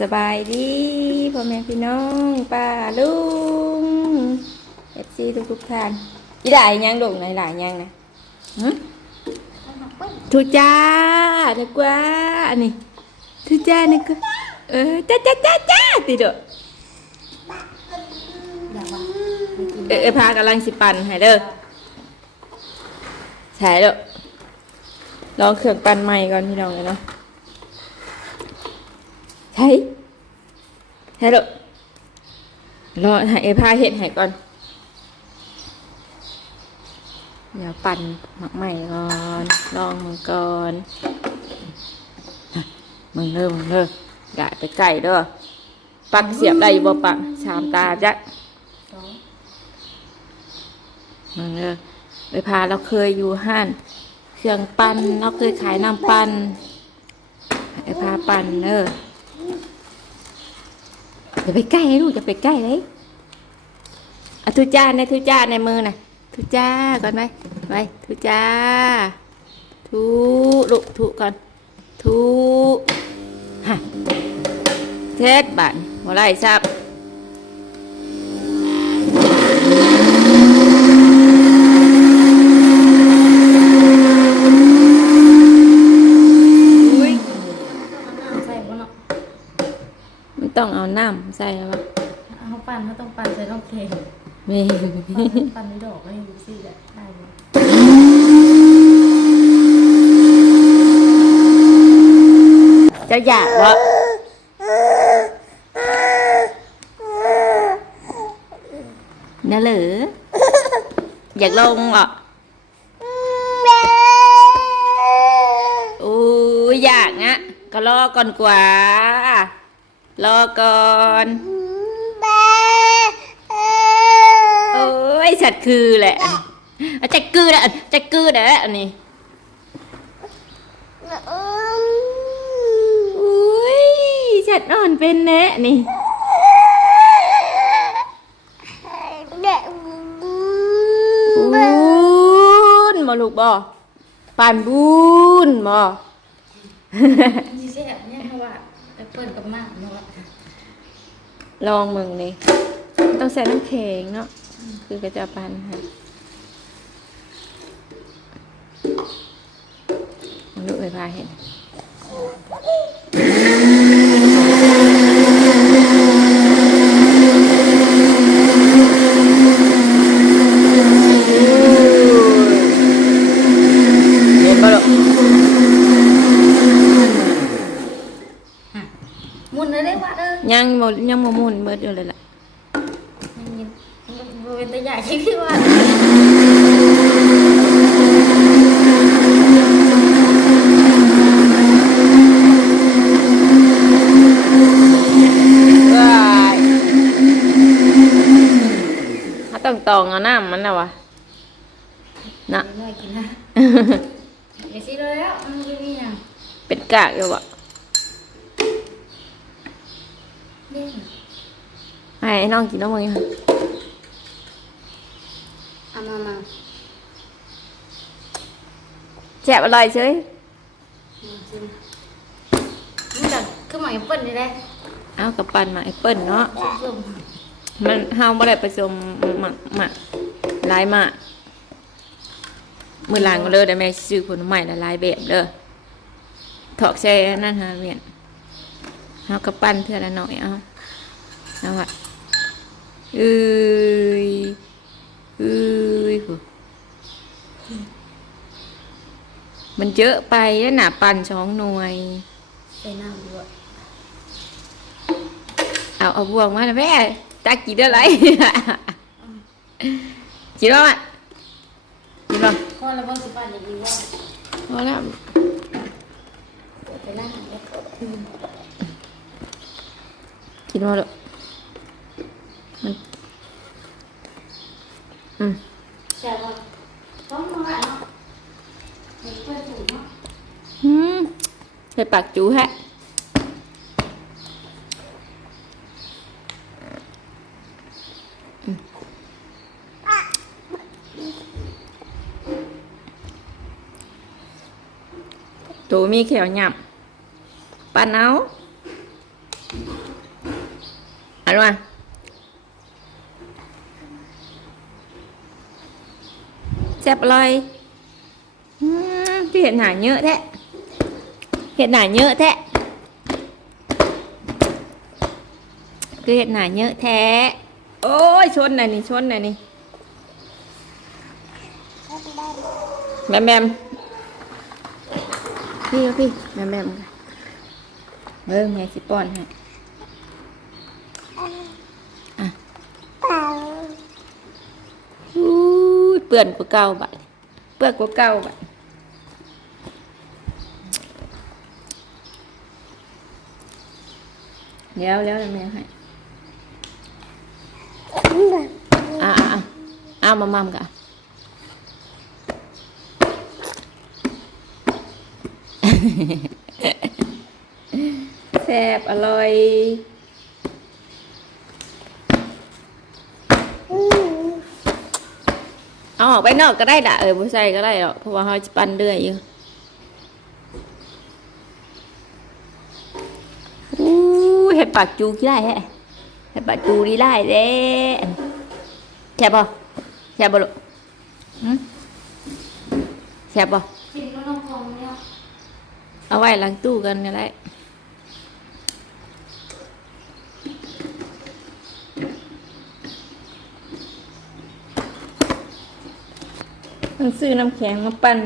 สบายดีพ่อแม่พี่น้องป้าลุงเอฟซีทุกทุกท่านอีหลายยังดุหลายหลายยังนะทุจ้าดีกว่าอันนี้ทุจ้านี่ก็เออจ้าจ้าจ้าจ้าติดเด้อเออเออพากำลังสิปั่นให้เด้อใช่เด้อลองเครื่องปั่นใหม่ก่อนพี่น้องเลยเนาะ ใช่ใช่ลูกรอให้ไอ้พาเห็ดให้ก่อน เดี๋ยวปั่นหมักใหม่ก่อน ลองมันก่อนมึงเริ่มมึงเริ่มอย่าไปไก่ด้อปักเสียบได้บ่ปักชามตาจักมึงเด้อไอ้พาเราเคยอยู่ห้าน เครื่องปั่นเราเคยขายน้ำปั่นไอ้พาปั่นเด้อ อย่าไปใกล้ลูกอย่าไปใกล้เลยอะทุจ้าในทุจ้าในมือน่ะทุจ้าก่อนไหมไปทุจ้าทุลูกทุก่อนทุฮะเทศบันหัวไหล่ซับอุ้ย ใส่บ่เนาะ มัน ต้องเอาน้ำใส่แล้ววะเอาปั่นเขาต้องปั่นใส่น้องเทไม่ปั่นในดอกไม่รู้สิแหละได้เลยเจะอยากวะน่าเหรือ อยากลงเหรออู้ยอยากนะก็รอก่อนกว่า รอก่อนโอ้ยสัตว์คือแหละอะจะคือแหละจะคือแหละอันนี้อุ้ยสัตว์อ่อนเป็นแน่นี่บุญมาลูกบ่ปานบุญบ่มีแซ่บเนี่ยเพราะว่าแอปเปิ้ลกับมากเนาะ ลองมึงนี่ต้องใส่น้ำแข็งเนาะคือกระจาปันค่ะลูกเอ๋ยพาเห็นเห็นบ่ลูก มุนเลยได้ว่าเด้อ ยังบ่ยังบ่หมุนเบิดอยู่เลยล่ะยังยินบ่เป็นตาใหญ่คิดว่าว้ายถ้าต้องตองเอาน้ำมันนะวะนะน้อยกินนะ เดี๋ยวสิเลยแล้วมันมีมีหยัง เป็นกากอยู่วะ ให้น้องกินน้องมึงค่ะเอามามาแซ่บอร่อยเฉยนี่จังคือหมายแอปเปิ้ลนี่แหละเอากับปั่นมาแอปเปิ้ลเนาะส้มมันเฮาบ่ได้ผสมหมักหมักหลายหมากมื้อหลังก็เลยได้แม่ซื้อผลไม้หลายๆแบบเด้อถอกแช่นั่นฮะเมียนเฮากับปั่นเทื่อละหน่อยเอาเอาว่ะ เอ้ยเอ้ยโหมันเยอะไปแล้วหนาปั่นสองหน่วยๆใส่น้ำด้วยเอาเอาบวงมาแล้วแม่ตากินอะไรกินแล้วอะกินแล้วพอแล้วบ่สิปั่นอย่างนี้ว่าพอแล้วไปนั่งแล้วกินมาแล้วมันอืมแซ่บบ่ต้องมาเนาะแอปเปิ้ลถูกเนาะอืมไปปากจูฮะอืมตัว mình ừ. ừ. phải bạc chủ ha chú ừ. mi khéo nhầm. Bạn áo. Alo à? ซ่บอร่อยอืมที่เห็นหนาเยอะแท้เห็นหนาเยอะแท้คือเห็นหนาเยอะแท้ โอ้ยชนหน่อยนี่ชนหน่อยนี่แบมแบมพี่เอาพี่แบมแบมเบิ้งแม่สิป้อนให้อะอู้ย เปื่อนกว่าเก่าบัดเปื่อนกว่าเก่าบัดเดี๋ยวแล้วแม่ให้อ่าอ่าอ่ามามัมกะแซ่บอร่อย เอาออกไปนอกก็ได้ละเออบุใส่ก็ได้หรอกเพราะว่าเขาจะปั้นเรื่อยอยู่อู้เห็ดปากจูกี่ได้แฮะเห็ดปากจูดีได้เด้แซ่บป่ะแซ่บป่ะลูกหืมแซ่บป่ะกินก็ต้องพองเนี่ยเอาไว้หลังตู้กันก็ได้ ต้องซื้อน้ำแข็งมาปั่น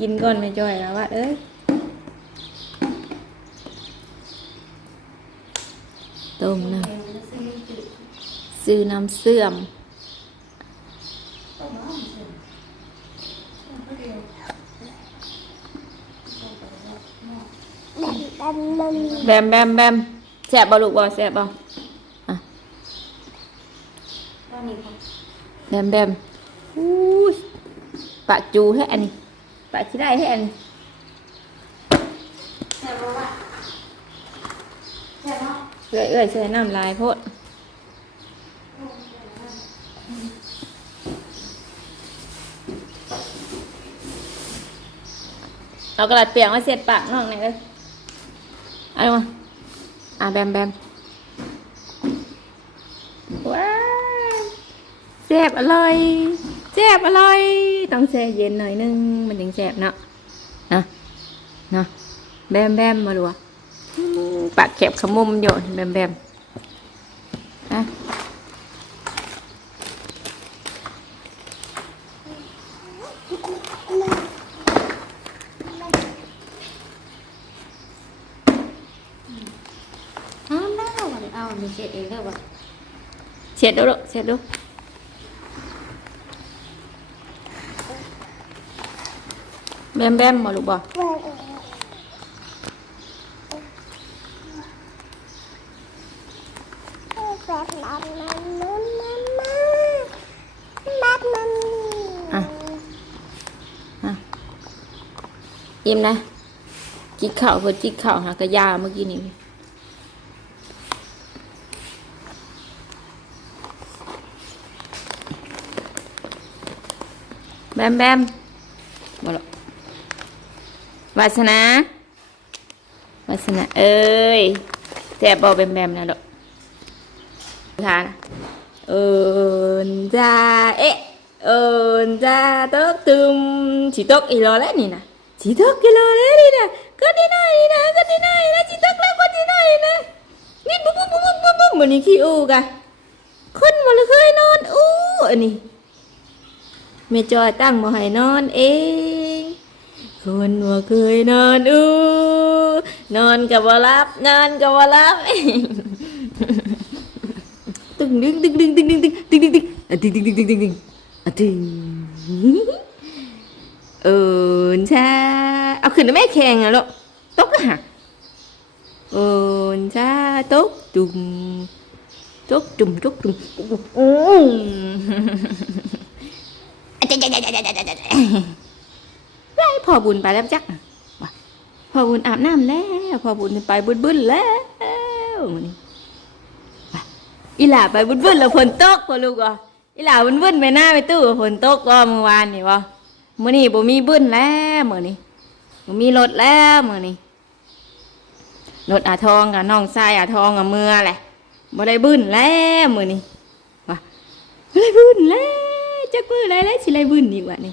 กินก่อนในจอยแล้วว่าเอ้ยต้มน้เดี๋ยวจะซื้อจืดำซื้อน้ำเสื่อมต้มน้ำจืดก็เดียวแบมแบมแบมแสบบ่ลูกบ่แสบบ่อะตอนนี้ผมแบมแบมอู้ย ปากจูให้อันนี้ปากที่ได้ให้อันนี้เนาะเอื้อยเอื้อยใส่น้ำลายโพดเอากระดาษเปียกมาเสียดปากน้องหน่อยเลยเอามาอะแบมแบมว้าวแซ่บอร่อย แซ่บอร่อย ต้องแช่เย็นหน่อยนึง มันถึงแซ่บเนาะนะนะแบมแบมมาดูวะปากแคบขมุมอยู่แบมแบมอะอ้าวได้วันนี้เอามีเช็ดเองได้ป่ะเช็ดดูลูกเช็ดดูแบ มแบมมาลูกบ่อะอะอิ่มนะ จิกเข่าเพื่อจิกเข่าหากระยาเมื่อกี้นี่แบมแบมมาลูก วาสนาวาสนาเอ้ยแสบบอแบมแบมนะดอกค่ะเอินจ้าเอ๊ะเอินจ้าตกตึมฉีตกอีโลแล้วนี่นะฉีตกอีโลแล้วนี่นะก็ที่ไหนนะก็ที่ไหนนะฉีตกแล้วก็ที่ไหนนะนี่บุ๊บบุ๊บบุ๊บบุ๊บบุ๊บมันนี่ขี้อู้ขึ้นมันเคยนอนอู้อันนี้เมจอยตั้งมาให้นอนเอ๊ะ คนว่าเคยนอนอู้นอนกับว่ารับนอนกับว่ารับตึงดึงดึงดึงดึงดึงดึงดึงดึงดึงอะดึงดึงดึงดึงดึงดึงอะดึงเออใช่เอาขึ้นนะแม่แข่งอะลูกตกอะฮะเออใช่ตกจุ่มตกจุ่มตกจุ่มอืม ได้พอบุญไปแล้วจักว่พอบุญอาบน้ำแล้วพอบุญไปบุญบุญแล้วนี่อีหล่าไปบุญบุญแล้วฝนตกพอลูกวะอีหล่าบุญบุญไปหน้าไปตู้ฝนตกก็เมื่อวานนี่วะเมื่อนี้บ่มีบุญแล้วเมื่อนี้บ่มีรถแล้วเมื่อนี้รถอาทองกับน้องชายอาทองกับเมื่อแหละบ่ได้บุญแล้วเมื่อนี้วะบ่ได้บุญแล้วจักมืออะไรแล้วสิไรบุญอีกวะนี่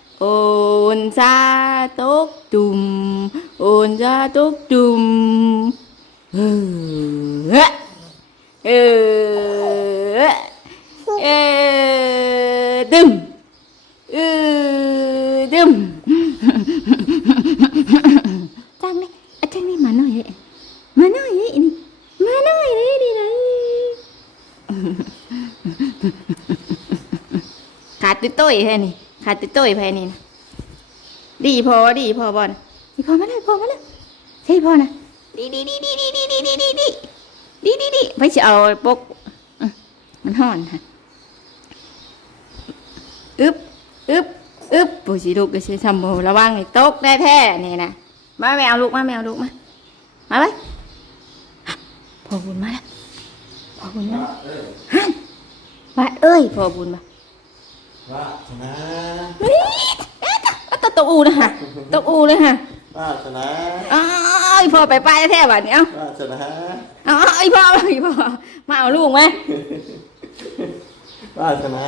โอนซาตกตุ่มโอนซาตกตุ่มเออเออเออดึมเออดึมจังนี่อะจังนี่มาหน่อยเอ้ยมาหน่อยเอ้ยนี่มาหน่อยเลยดีนะขาดตุ้ยตุ้ยแค่นี้ ขาดตุ้ยตุ้ยแค่นี้นะดีพอดีพอบอลดีพอมาเลยพอมาเลยใช่พอนะดีดีดีดีดีดีดีดีดีดีดีดีดีไปจะเอาปกอะมันห่อนฮะอึบอึบอึบปูสิลูกก็สิทำโมระวังไอ้ตกได้แท้นี่นะมาแมวลูกมาแมวลูกมามาไปอะพอบุญมาแล้วพอบุญมาแล้วฮันว่าเอ้ยพอบุญมา ว่าชนะเฮ้ยเอ๊ะตตอูนะฮะตอูเลยฮะว่าชนะอ้าวไอพ่อไปไปแท้บัดนี้เอ้าว่าชนะเอาไอพ่อไอพ่อมาเอาลูกไหมว่าชนะ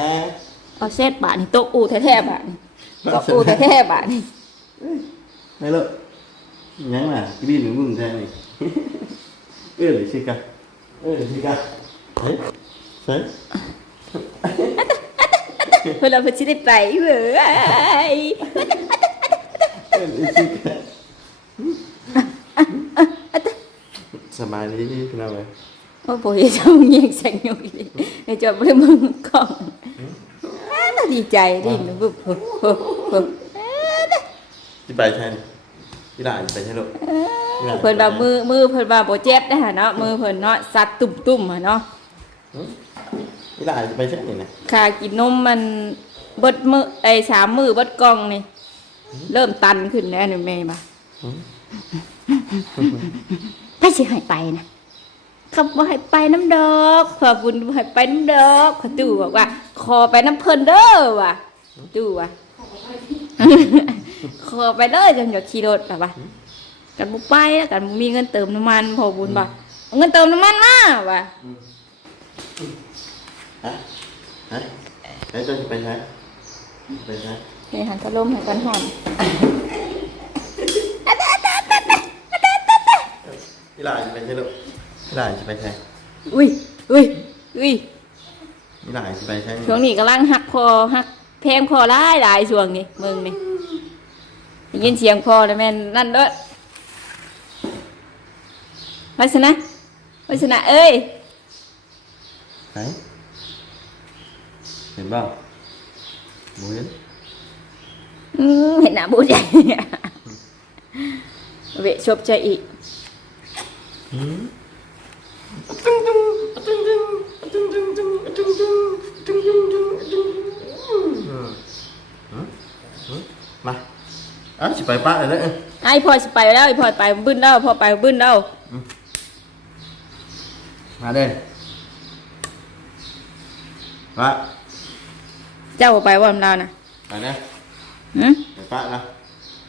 เอาเซตบาทนี่ตอูแท้ๆบาทนี่ตอูแท้ๆบาทนี่ไม่เลิกยังน่ะพี่บินหรือมึงแท้นี่เออหรือชิกะเออหรือชิกะเฮ้ยเฮ้ย เพื่อเราเพื่อจะได้ไปเว้ยเออหรือชิกะสบายดีพี่น้องเลยโอ้โหเจ้าเงียงแสงอยู่ดิในจอดบริมึงกล้องอ้าวดีใจดิหนูปุ๊บปุ๊บปุ๊บปุ๊บที่ไปใช่ที่หลานไปใช่ลูกเพิ่นว่ามือมือเพิ่นว่าบ่เจ็บนะฮะเนาะมือเพิ่นเนาะสัตว์ตุ่มๆอะเนาะ ที่หลานไปใช่นี่นะค่ากินนมมันเบิดมือไอ้สามมือเบิดกล่องนี่ เริ่มตันขึ้นแล้วนี่แม่บ่าไปสิให้ไปนะขับบ่ให้ไปน้ำดอกขอบุญบ่ให้ไปน้ำดอกขอตู่บอกว่า ขอไปน้ำเพิ่นเด้อว่ะตู่ว่ะขอไปเด้อจังอย่าขี่รถแบบว่ากันบ่ไปแล้วกันบ่มีเงินเติมน้ำมันพอบุญบ่เอาเงินเติมน้ำมันมาว่ะ ฮะฮะไหนเจ้าจะไปใช่ไปใช่นี่หันกระลมให้กันหอนที่หลานจะไปใช่ลูกที่หลานจะไปใช่อุ้ยอุ้ยอุ้ยที่หลานจะไปใช่ช่วงนี้กำลังหักคอหักเพลงคอหลายหลายช่วงนี้มึงนี่ได้ยินเสียงคอแล้วแม่นนั่นเด้อวัสนะวัสนะเอ้ยไหน Thấy bao Bố Hiến Hiện ừ, nào bố chạy Vệ chụp chạy Mà. Á, chỉ phải bác rồi đấy. Ai phò chỉ phải đâu, phò phải bưng đâu, phò phải bưng đâu? Mà đây. Vâng เอ้าสิไปป้าเลยเด้อไอ้พ่อสิไปแล้วไอ้พ่อไปบึ้นแล้วพ่อไปบึ้นแล้วมาเด้อมาเจ้าไปว่าเรานะไปเด้อหืมไปป้านะ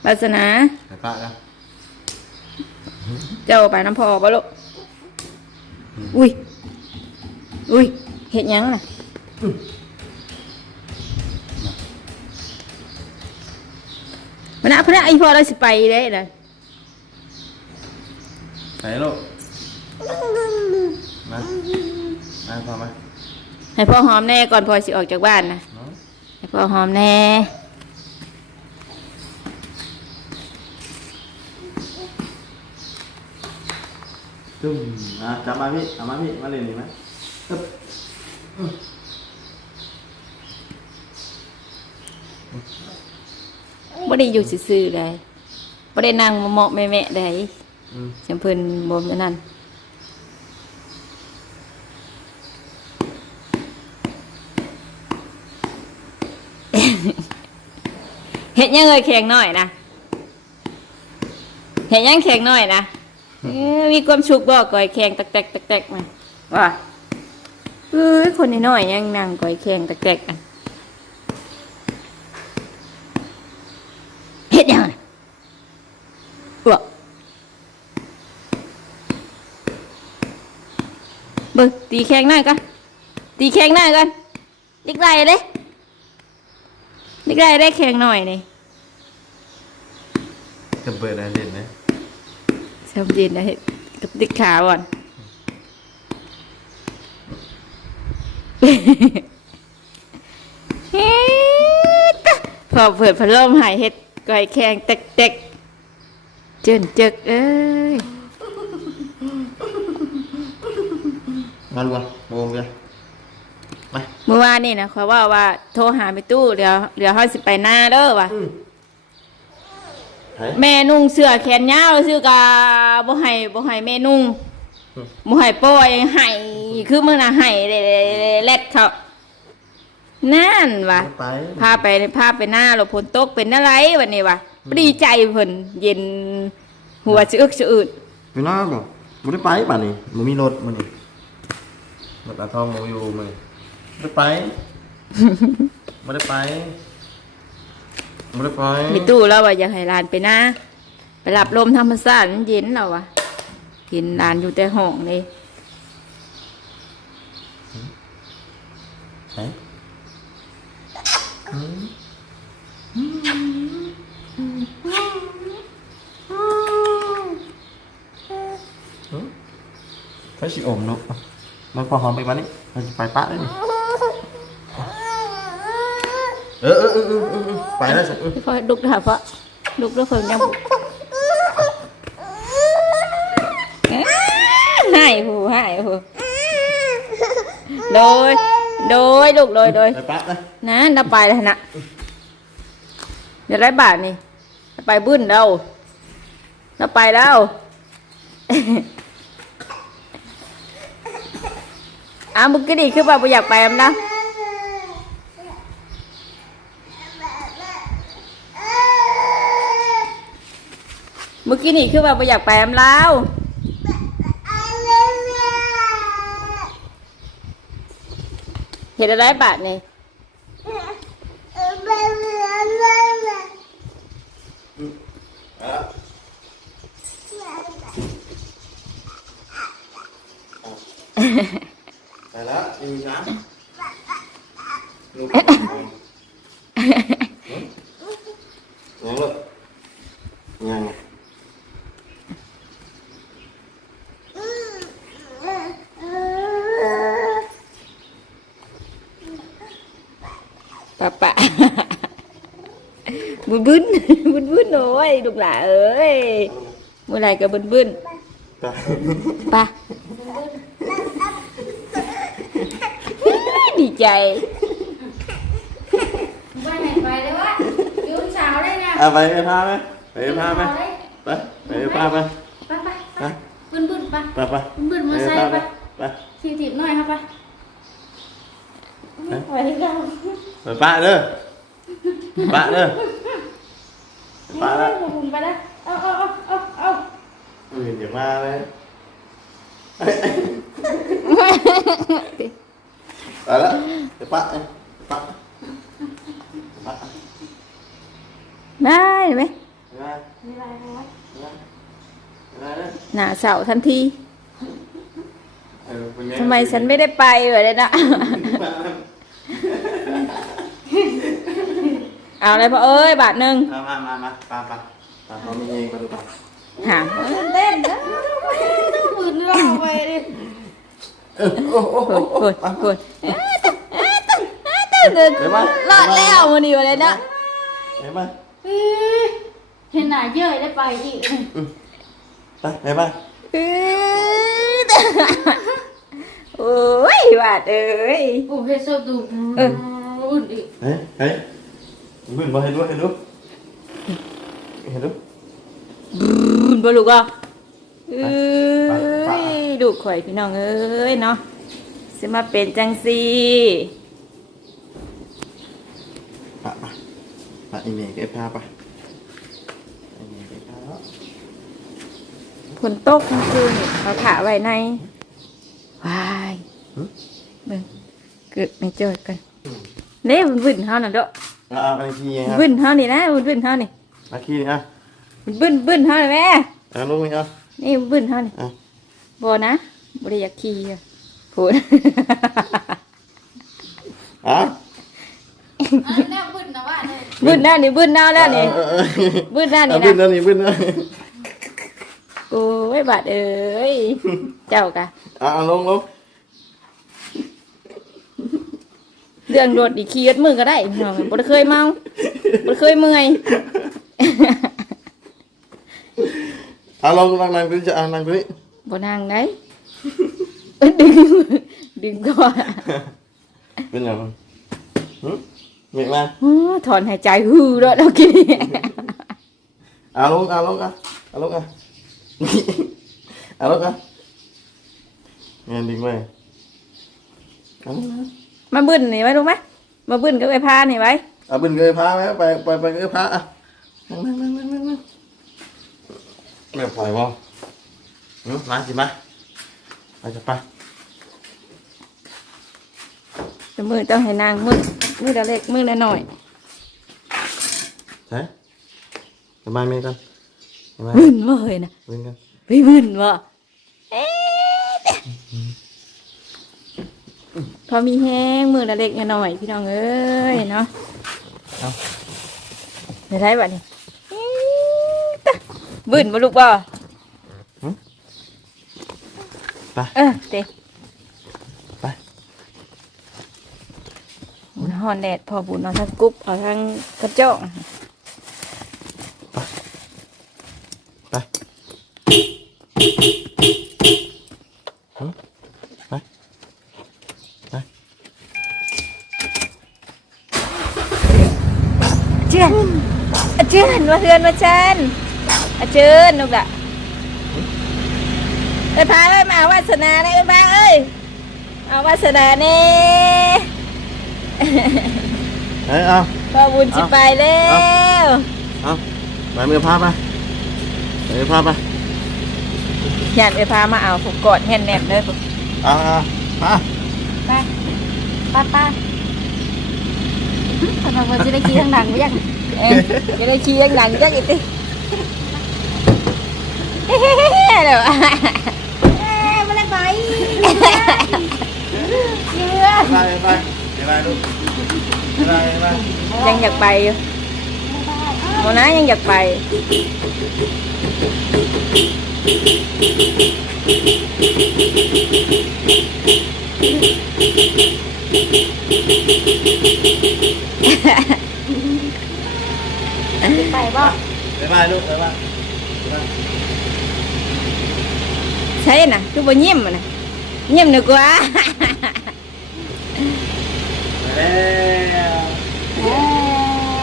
วาสนา ไปป้านะเจ้าไปน้ำพอบ่ลูกอุ้ย อุ้ยเห็ดหยังน่ะมันน่ะพระไอพ่อเราสิไปได้เลยไปลูกมามาพอมาให้พ่อหอมแน่ก่อนพ่อสิออกจากบ้านนะเนาะให้พ่อหอมแน่จุ่มอะจับมาพี่เอามาพี่ มาเล่นนี่ไหมตึ๊บบ่ได้อยู่ซื่อๆเลยบ่ได้นั่งเหมาะๆแม่ๆได้อืมจำเพิ่นบ่นั่น ดยังเอ่ยแข็งหน่อยนะเห็ดยังแข็งหน่อยนะเอ้ยมีความสุขบ่ก่อยแข็งตักแตกตักแตกมาว่าเอ้ยคนน้อยๆยังนั่งก่อยแข็งตักแตกกันเห็ดยังน่ะบ่เบิ่งตีแข็งหน่อยกันตีแข็งหน่อยกันดิกไรเลยดิกไรได้แข็งหน่อยนี่ จะเปิดอะไรเด่นนะเช้าเย็นนะเห็ดกับติกขาก่อน เฮ็ดพอเปิดพัดลมหายเห็ดก่อยแข็งเต็กเต็กๆเจินจึกเอ้ยมาดูกันมองกันไปเมื่อวานนี่นะเขาว่าว่าโทรหาไปตู้เดี๋ยวเดี๋ยวเขาสิไปหน้าเด้อว่ะเฮ้ยแม่นุ่งเสื้อแขนยาวซื้อกาบ่ให้บ่ให้แม่นุ่งอืม บ่ให้ปล่อยให้คือมื้อน่ะให้แลดเขานั่นว่ะ ไปพาไปพาไปหน้าเราฝนตกเป็นอะไรวันนี้วะดีใจเพิ่นเย็นหัวสะอึกสะอืดไปน้าบ่ไม่ได้ไปป่ะนี่มันมีรถมันนี่รถอาทองโมอยู่มันไม่ได้ไปไม่ได้ไป ไม่ได้ไปมีตู้แล้วว่าอยากให้หลานไปหน้าไปรับลมธรรมชาติมันเย็นแล้ววะเห็นหลานอยู่แต่ห้องนี่เฮ้ยเขาสิอมเนาะมันพอหอมไปวันนี้มันจะไปปะได้นี่ เออเออเออเออเออไปแล้วสิเออพอลุกแล้วเพราะลุกแล้วเพิ่นยังหายหูหายหูโดยโดยลูกโดยโดยไปปะนะนะนับไปแล้วนะเดี๋ยวได้บาทนี่ไปบึ้นเรานับไปแล้วอ้ามึงก็ดีคือว่าบ่อยากไปมั้นะเมื่อกี้นี่คือว่าบ่อยากไปมั้แล้วเห็นอะไรบาทนี่ไปแล้วยิงช้าลูกยังลูกยังไง ปะปะ บุญบุญ บุญบุญโอ้ย ลูกหลาเอ้ยเมื่อไหรก็บุญบุญไปปะดีใจไปไหนไปเลยวะอยู่เช้าได้นะเอาไปไปพาไปไปพาไปเลยไปไปพาไปไปไปไปบึ้นบึ้นไปไปไปบึ้นมาใส่ไปไปทีถีบหน่อยครับไปไปแล้วไปป้าเด้อป้าเด้อ ป้าละบึ้นไปแล้วเอาเอาเอาเอาเอาอืมเดี๋ยวมาเลยไปละไปป้าป้าป้าได้ไหมมามีอะไรไหมวะมาเด้อหน้าเสาทันทีเออเป็นงทำไมฉันไม่ได้ไปเลยนะ เอาเลยพ่อเอ้ยบาทหนึ่งมามามามาปาปาป้าเขามีเองมาดูป้าหาเต้นนะบึ้นเราไปดิเออโอ้โอ้พูโอ้ดพูดป้าพูดรอดแล้ววันนี้วันเลยนะเห็นไหมเห็นหน้าเยอะได้ไปอีกไปเห็นไหมโอ้ยบาดเอ้ยโอ้เฮโซดูบึ้นอีกเฮ้ยเฮ้ย มึงมาเห็นด้วยเห็นด้วยเห็นด้วยบุญบ่ลูกอะเอ้ยลูกข่อยพี่น้องเอ้ยเนาะสิมาเป็นจังซี่ป้าป้าไปไปอีเมลก็พาไปอีเมลก็พาแล้วฝนตกกลางคืนนี่เอาผ้าไว้ในวายเบิ่งเกิดไม่เจอกันเน่มันวิ่นเฮาน่ะเด้อ อ่าอันนี้ขี้ครับวิ่นเฮานี่นะมันวิ่นเฮานี่อาขี้นี่อะมันวิ่นวิ่นเฮานี่แม่อะลูกนี่อะนี่มันวิ่นเฮานี่อะบ่นะบ่ได้อยากขี่อะพูดอะอันนี้บึ้นนะว่าเนี่ยวิ่นหน้านี่วิ่นหน้าแล้วนี่เออเออวิ่นหน้าเอนี่อบึ้นนะนั่นนี่บึ้นนั่นโอ้ยบาดเอ้ยเจ้ากะอะเอาลงลง เรื่องรถอีกขี่ยดมือก็ได้พี่น้องบ่ได้เคยเมาบ่ได้เคยเมื่อยเอาลงนั่งนั่งตัวนี้จะอะนั่งตัวนี้บ่นั่งได้ดึงดึงก่อนเป็นยังหึเมียมาโอ้ถอนหายใจฮือแล้วเรากินเอาลงเอาลงอะเอาลงอะเอาลงอะเงินดีไหมเอาลงนะ มาบึ้นนี่ไว้รู้ไหมมาบึ้นก็ไปพานี่ไว้เอาเป็นเกยพาไหมไปไปไปเกยพาอะนั่งนั่งนั่งนั่งนั่งนั่งไม่ปล่อยมั้งหึมาสิมาไปจะไปแต่มือต้องให้นางมือมือละเล็กมือละหน่อยใช่จะมาเมียกันจะมาบึ้นบ่เฮ้ยนะเมียกันไปบึ้นบ่เอ๊ะพ อมีแห้งมือละเล็กละหน่อยพี่น้องเอ้ยเนาะเอาไม่ได้บัดนี้อี๊ตะบึ้นบ่ลูกบ่ไปเออเตะไปบุญฮอนแดดพอบุญเอาทั้งกุ๊บเอาทั้งกระจ้อง ไปหึไปไป เจือนอาเจือน มาเทือนมาชันอาเจือนลูกอะเอ้ยพาเอ้ยมาเอาวาสนาเน่เอ้ยพาเอ้ยเอาวาสนาเน่เอ้ยเอาพอบุญสิไปแล้วเอาไปเมียพาไปไปเมียพาไปอยากไปพามาเอาผมกอดแน่นแน่นๆเลยผมเอาเอาพาไปป้าป้าทำไมวันจะได้ขี้ทั้งหนังไม่ยังเอ้ยจะได้ขี้ทั้งหนังจัก อีกติเฮ้เดี๋ยวไม่ได้ไปเยื่อไปไปไปไปลู กไปไปยังอยากไปอยู่โมนะยังอยากไปไปบ่ไปไปลูกไปไปใช่น่ะคือบ่ยิ้มอะน่ะยิ้มดีกว่าไปแล้วเอ้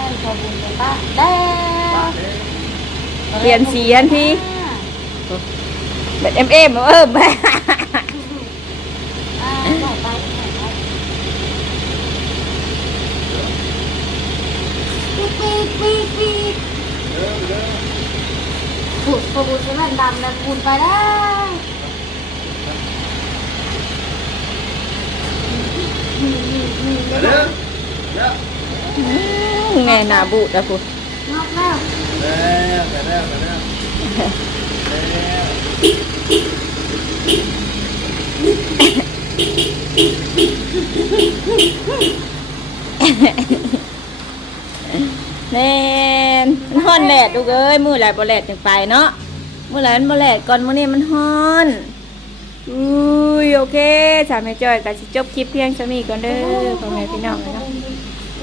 ยขอบคุณป้าได้เปลี่ยนสีทันทีแบบเอ็มเอ็มเออไปอ่าบอกไปปีดปีดปีดปีด ขุดขบุญจะแม่นดำแล้วคุณไปได้ไปเร็วเร็วไงหน้าบูดอะคุณนอกแล้วไปแล้วไปแล้วไปแล้วไปแล้ว แน่นมัน ฮ้อนแดดลูกเอ้ยมื้อไหลบ่แลดจังไปเนาะมื้อไหลมันบ่แลดก่อนมื้อนี้มันฮ้อนอุ้ยโอเคสามแม่จ้อยก็สิจบคลิปเพียงเท่านี้ก่อนเด้อพ่อแม่พี่น้องเนาะ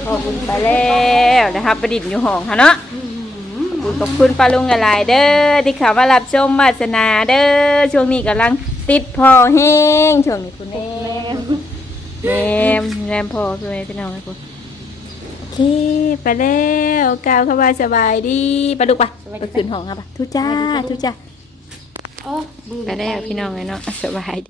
ขอบคุณไปแล้วนะครับประดิษฐ์อยู่ห้องค่ะเนาะขอบคุณขอบคุณป้าลุงหลายๆเด้อที่เข้ามารับชมวาสนาเด้อช่วงนี้กำลังติดพอแห้งช่วงนี้คุณแม่แม่แม่พอพี่แม่พี่น้องให้คุณ เคไปแล้วก้าวเข้ามาสบายดีไปลูกปะไปขึ้นห้องครับปะทุจ้าทุจ้าโอ้ไปแล้วพี่น้องเลยเนาะสบายดี